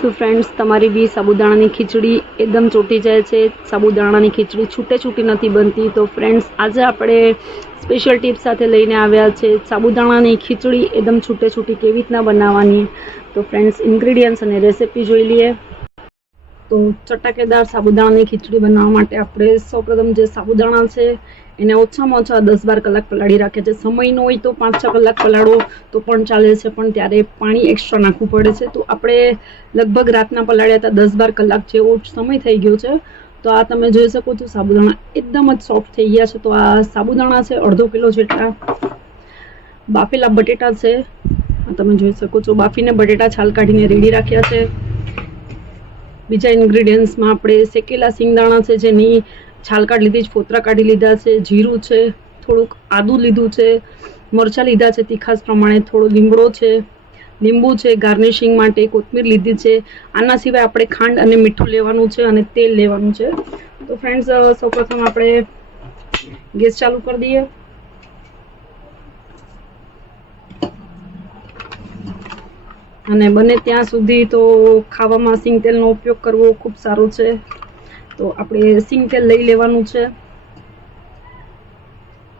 શું ફ્રેન્ડ્સ તમારી બી સાબુદાણાની ખીચડી એકદમ ચોટી જાય છે. સાબુદાણાની ખીચડી છૂટે છૂટી નથી બનતી. તો ફ્રેન્ડ્સ આજે આપણે સ્પેશિયલ ટીપ સાથે લઈને આવ્યા છે. સાબુદાણાની ખીચડી એકદમ છૂટે છૂટી કેવી રીતના બનાવવાની? તો ફ્રેન્ડ્સ ઇન્ગ્રીડિયન્ટ્સ અને રેસિપી જોઈ લઈએ. તો ચટાકેદાર સાબુદાણાની ખીચડી બનાવવા માટે આપણે સૌપ્રથમ જે સાબુદાણા છે, એને ઓછામાં ઓછા દસ બાર કલાક પલાળી રાખે છે સમય ન હોય તો પાંચ છ કલાક પલાળો તો પણ ચાલે છે, પણ ત્યારે પાણી એક્સ્ટ્રા નાખવું પડે છે. તો આપણે લગભગ રાતના પલાળ્યા હતા દસ બાર કલાક જેવો સમય થઈ ગયો છે. તો આ તમે જોઈ શકો છો, સાબુદાણા એકદમ જ સોફ્ટ થઈ ગયા છે. તો આ સાબુદાણા છે, અડધો કિલો જેટલા. બાફેલા બટેટા છે. તમે જોઈ શકો છો, બાફીને બટેટા છાલ કાઢીને રેડી રાખ્યા છે. બીજા ઇન્ગ્રીડિયન્ટ્સમાં આપણે શેકેલા સિંગદાણા છે, જેની છાલ કાઢી લીધી છે ફોતરા કાઢી લીધા છે, જીરું છે, થોડુંક આદું લીધું છે, મરચાં લીધા છે, તીખાસ પ્રમાણે થોડો લીમડો છે, લીંબુ છે, ગાર્નિશિંગ માટે કોથમીર લીધી છે. આના સિવાય આપણે ખાંડ અને મીઠું લેવાનું છે અને તેલ લેવાનું છે. તો ફ્રેન્ડ્સ સૌપ્રથમ આપણે ગેસ ચાલુ કરી દઈએ. અને બને ત્યાં સુધી તો ખાવામાં સિંગ તેલનો ઉપયોગ કરવો ખૂબ સારો છે. તો આપણે સિંગ તેલ લઈ લેવાનું છે.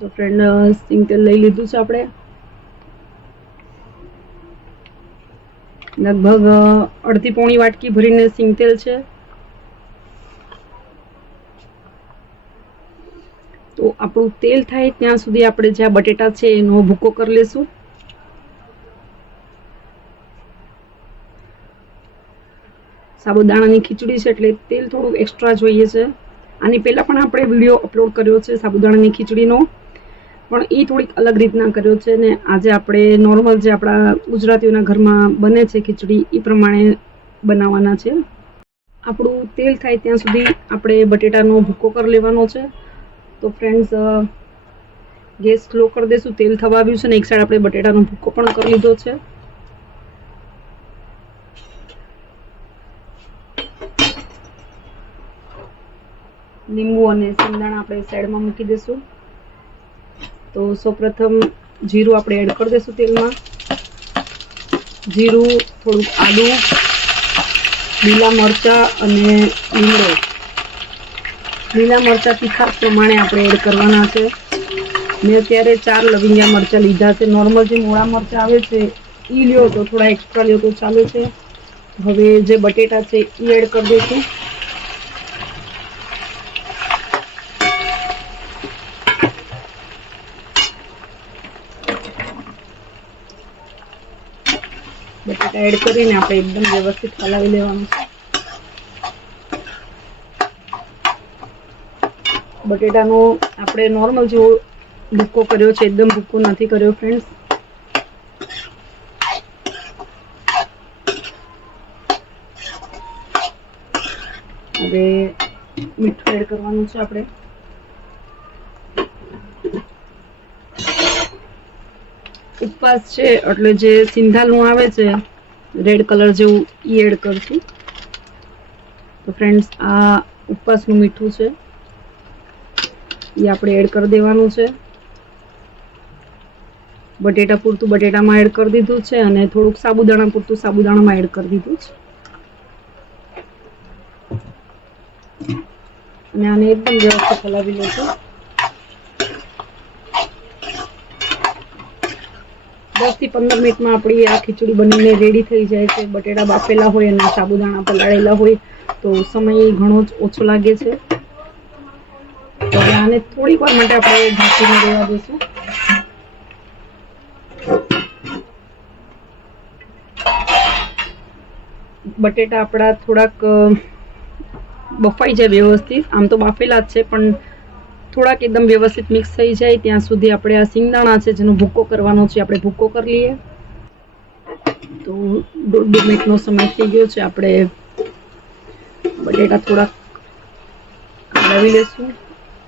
તો ફ્રેન્ડ સિંગ તેલ લઈ લીધું છે આપણે. લગભગ અડધી પોણી વાટકી ભરીને સિંગ તેલ છે. તો આપણું તેલ થાય ત્યાં સુધી આપણે જ્યાં બટેટા છે એનો ભૂકો કરી લેશું. સાબુદાણાની ખીચડી છે એટલે તેલ થોડું એક્સ્ટ્રા જોઈએ છે. આની પહેલાં પણ આપણે વીડિયો અપલોડ કર્યો છે સાબુદાણાની ખીચડીનો. પણ એ થોડીક અલગ રીતના કર્યો છે ને આજે આપણે નોર્મલ જે આપણા ગુજરાતીઓના ઘરમાં બને છે ખીચડી, એ પ્રમાણે બનાવવાના છે. આપણું તેલ થાય ત્યાં સુધી આપણે બટેટાનો ભૂકો કરી લેવાનો છે. તો ફ્રેન્ડ્સ ગેસ સ્લો કરી દઈશું. તેલ થવા આવ્યું છે ને એક સાઈડ આપણે બટેટાનો ભૂકો પણ કરી લીધો છે. લીંબુ અને સિંગદાણા આપણે સાઈડમાં મૂકી દઈશું તો સૌપ્રથમ જીરું આપણે એડ કરી દઈશું તેલમાં. જીરું, થોડુંક આદું, લીલા મરચાં અને લીમડો. લીલા મરચાં તીખા પ્રમાણે આપણે એડ કરવાના છે. મેં અત્યારે ચાર લવિંગિયા મરચાં લીધા છે. નોર્મલ જે મોળા મરચાં આવે છે એ લ્યો તો થોડા એક્સ્ટ્રા લ્યો તો ચાલે છે. હવે જે બટેટા છે એ એડ કરી દઈશું. એડ કરીને આપણે એકદમ વ્યવસ્થિત હલાવી લેવાનું બટેટાનો આપણે નોર્મલ જેવો ભૂક્કો કર્યો છે, એકદમ ભૂક્કો નથી કર્યો ફ્રેન્ડ્સ હવે મીઠું એડ કરવાનું છે આપણે. ઉપવાસ છે, એટલે જે સિંધાલું આવે છે રેડ કલર જેવું ઈ એડ કરશું. તો ફ્રેન્ડ્સ આ ઉપવાસનું મીઠું છે. એ આપણે એડ કરી દેવાનું છે. બટેટા પૂરતું બટેટામાં એડ કરી દીધું છે અને થોડુંક સાબુદાણા પૂરતું સાબુદાણામાં એડ કરી દીધું છે. અને આને એકદમ વ્યવસ્થિત હલાવી લઈશું. દસથી પંદર મિનિટમાં આપણી આ ખીચડી બનીને રેડી થઈ જાય છે. બટેટા બાફેલા હોય અને સાબુદાણા પલાળેલા હોય તો સમય ઘણો જ ઓછો લાગે છે. તો આને થોડીક વાર માટે આપણે ઢાંકીને રહેવા દઈશું. બટેટા આપણા થોડાક બફાઈ જાય વ્યવસ્થિત આમ તો બાફેલા જ છે, પણ થોડાક એકદમ વ્યવસ્થિત મિક્સ થઈ જાય. ત્યાં સુધી આપણે આ સિંગદાણા છે જેનો ભૂક્કો કરવાનો છે, આપણે ભૂક્કો કરી લઈએ. તો દોઢ બે મિનિટનો સમય થઈ ગયો છે. આપણે બટેટા થોડાક હલાવી લેશું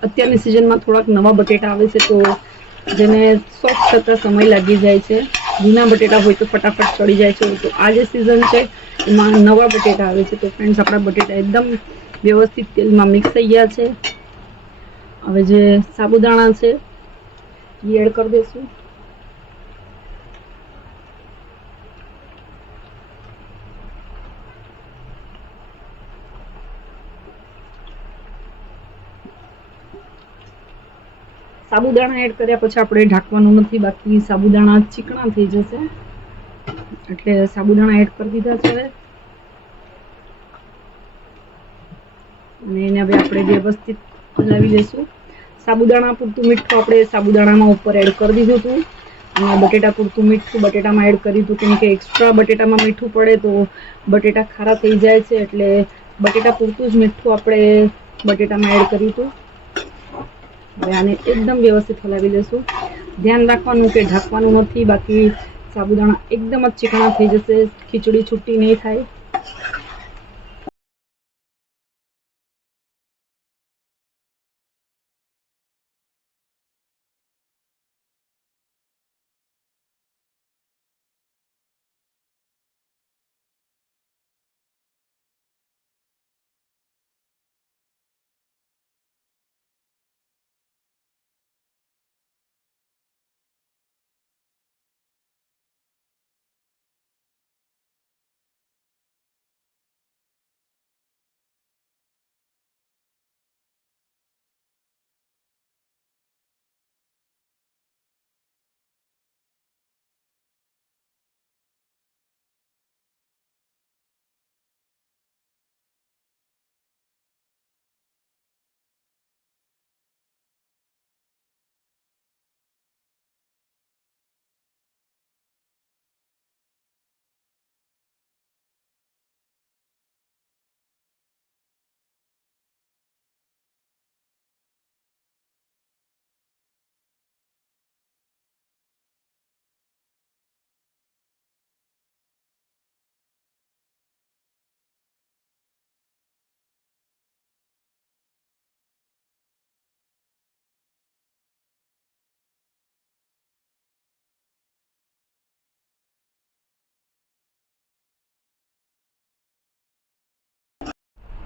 અત્યારની સિઝનમાં થોડાક નવા બટેટા આવે છે, તો જેને સોફ્ટ થતા સમય લાગી જાય છે. જૂના બટેટા હોય તો ફટાફટ ચડી જાય છે. તો આ જે સિઝન છે, એમાં નવા બટેટા આવે છે. તો ફ્રેન્ડ્સ આપણા બટેટા એકદમ વ્યવસ્થિત તેલમાં મિક્સ થઈ ગયા છે. હવે જે સાબુદાણા છે એ એડ કરી દેશું સાબુદાણા એડ કર્યા પછી આપણે ઢાંકવાનું નથી, બાકી સાબુદાણા ચીકણા થઈ જશે. એટલે સાબુદાણા એડ કરી દીધા છે અને એને હવે આપણે વ્યવસ્થિત હલાવી લઈશું સાબુદાણા, પૂરતું મીઠું આપણે સાબુદાણામાં ઉપર એડ કરી દીધું હતું. અને બટેટા, પૂરતું મીઠું બટેટામાં એડ કરી દીધું કેમ કે એક્સ્ટ્રા બટેટામાં મીઠું પડે તો બટેટા ખારા થઈ જાય છે, એટલે બટેટા, પૂરતું જ મીઠું આપણે બટેટામાં એડ કર્યું હતું. હવે આને એકદમ વ્યવસ્થિત હલાવી લેશું. ધ્યાન રાખવાનું કે ઢાંકવાનું નથી, બાકી સાબુદાણા એકદમ જ ચીકણા થઈ જશે, ખીચડી છૂટી નહીં થાય.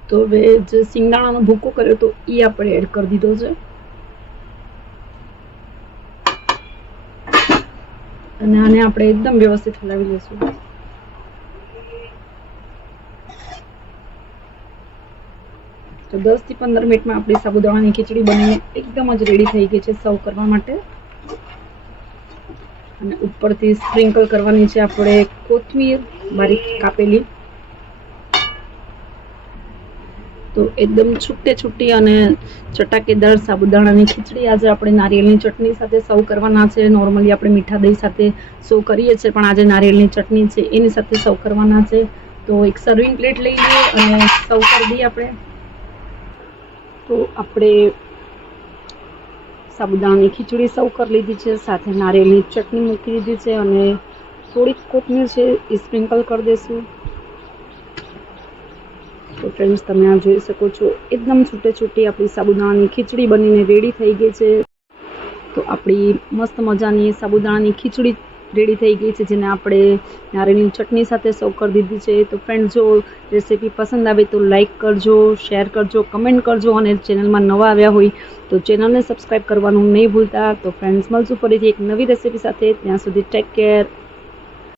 તો હવે જે સિંગદાણાનો ભૂકો કર્યો તો એ આપણે એડ કરી દીધો છે. અને આને આપણે એકદમ વ્યવસ્થિત હલાવી લઈશું. તો દસથી પંદર મિનિટમાં આપણી સાબુદાણાની ખીચડી બનીને એકદમ જ રેડી થઈ ગઈ છે સર્વ કરવા માટે. અને ઉપરથી સ્પ્રિંકલ કરવાની છે આપણે કોથમીર, બારીક કાપેલી. તો એકદમ છૂટે છૂટી અને ચટાકેદાર સાબુદાણાની ખીચડી આજે આપણે નારિયેળની ચટણી સાથે સર્વ કરવાના છે. નોર્મલી આપણે મીઠા દહીં સાથે સર્વ કરીએ છીએ, પણ આજે નારિયેળની ચટણી છે, એની સાથે સર્વ કરવાના છે. તો એક સર્વિંગ પ્લેટ લઈ લઈએ અને સર્વ કરી દઈએ આપણે. તો આપણે સાબુદાણાની ખીચડી સર્વ કરી લીધી છે, સાથે નારિયેળની ચટણી મૂકી દીધી છે અને થોડીક કોથમીર છે એ સ્પ્રિંકલ કરી દઈશું. તો ફ્રેન્ડ્સ તમે આ જોઈ શકો છો. એકદમ છૂટે છૂટી આપણી સાબુદાણાની ખીચડી બનીને રેડી થઈ ગઈ છે. તો આપણી મસ્ત મજાની સાબુદાણાની ખીચડી રેડી થઈ ગઈ છે, જેને આપણે નારિયેળની ચટણી સાથે સર્વ કરી દીધી છે. તો ફ્રેન્ડ જો રેસીપી પસંદ આવે તો લાઈક કરજો શેર કરજો કમેન્ટ કરજો અને ચેનલમાં નવા આવ્યા હોય તો ચેનલને સબસ્ક્રાઈબ કરવાનું નહીં ભૂલતા. તો ફ્રેન્ડ્સ મળશું ફરીથી એક નવી રેસીપી સાથે. ત્યાં સુધી ટેક કેર